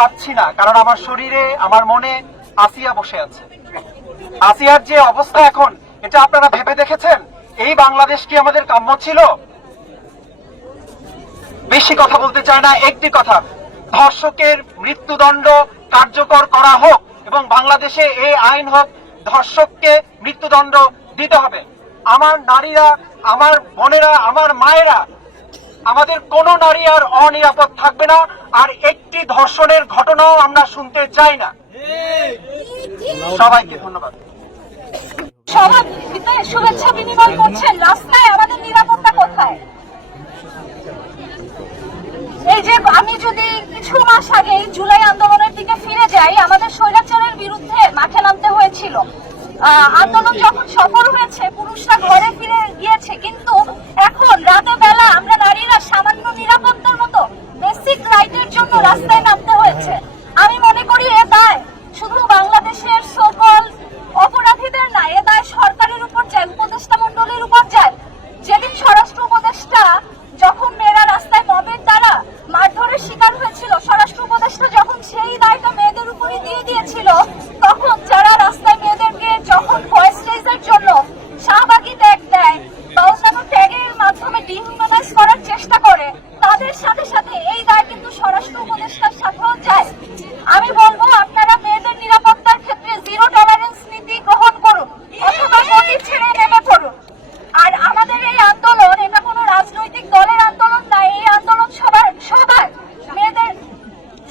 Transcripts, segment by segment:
পাচ্ছি না, কারণ আমার শরীরে, আমার মনে আসিয়া বসে আছে। আসিয়ার যে অবস্থা এখন, এটা আপনারা ভেবে দেখেছেন? এই বাংলাদেশ কি আমাদের কাম্য ছিল? বেশি কথা বলতে চায় না, একটি কথা। ধর্ষকের মৃত্যুদণ্ড কার্যকর করা হোক এবং বাংলাদেশে এই আইন হোক, ধর্ষককে মৃত্যুদণ্ড দিতে হবে। আমার নারীরা, আমার বোনেরা, আমার মায়েরা আমাদের কোন নারী আর অনিরাপদ থাকবে না, আর একটি ধর্ষণের ঘটনাও আমরা শুনতে চাই না। সবাইকে ধন্যবাদ। শুভেচ্ছা বিনিময় করছেন, রাস্তায় আমাদের নিরাপত্তা কোথায়? এই যে আমি যদি কিছু মাস আগে জুলাই আন্দোলনের দিকে ফিরে যাই, আমাদের স্বৈরাচারের বিরুদ্ধে মাঠে নামতে হয়েছিল। আন্দোলন যখন সফল হয়েছে, পুরুষরা ঘরে ফিরে গিয়েছে, কিন্তু এখন রাতে বেলা আমরা নারীরা সামান্য নিরাপত্তার মতো বেসিক রাইটের জন্য রাস্তায় নামতে হয়েছে আমি মনে করি এ দায় শুধু বাংলাদেশের সকল অপরাধীদের না এ দায় সরকারের উপর যায় উপদেষ্টা মন্ডলীর উপর যায় যেদিন স্বরাষ্ট্র উপদেষ্টা যখন মেয়েরা রাস্তায় মবের দ্বারা মারধরের শিকার হয়েছিল স্বরাষ্ট্র উপদেষ্টা যখন সেই দায়টা মেয়েদের উপরে দিয়ে দিয়েছিল তখন যারা রাস্তায় মেয়েদেরকে যখন ভয়েস রেজের জন্য শাহবাগী ট্যাগ দেয় বা অন্যান্য ট্যাগের মাধ্যমে ডিহিউম্যানাইজ করার চেষ্টা করে তাদের সাথে সাথে এই দায় কিন্তু স্বরাষ্ট্র উপদেষ্টার সাথেও যায় আমি বলব আপনারা মেয়েদের নিরাপত্তার ক্ষেত্রে জিরো টলারেন্স নীতি গ্রহণ করুন অথবা গতি ছেড়ে নেমে পড়ুন আর আমাদের এই আন্দোলন এটা কোনো রাজনৈতিক দলের আন্দোলন না এই আন্দোলন সবার সবার মেয়েদের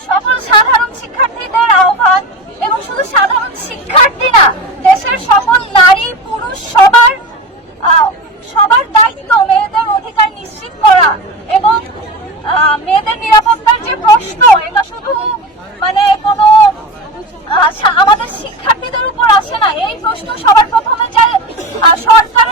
সকল সাধারণ শিক্ষার্থীদের আহ্বান এবং শুধু সাধারণ শিক্ষার্থী না দেশের সকল নারী পুরুষ সবার আহ, সবার দায়িত্ব মেয়েদের অধিকার নিশ্চিত করা। এবং মেয়েদের নিরাপত্তার যে প্রশ্ন এটা শুধু মানে কোনো আমাদের শিক্ষার্থীদের উপর আসে না। এই প্রশ্ন সবার প্রথমে যায় আহ, সরকার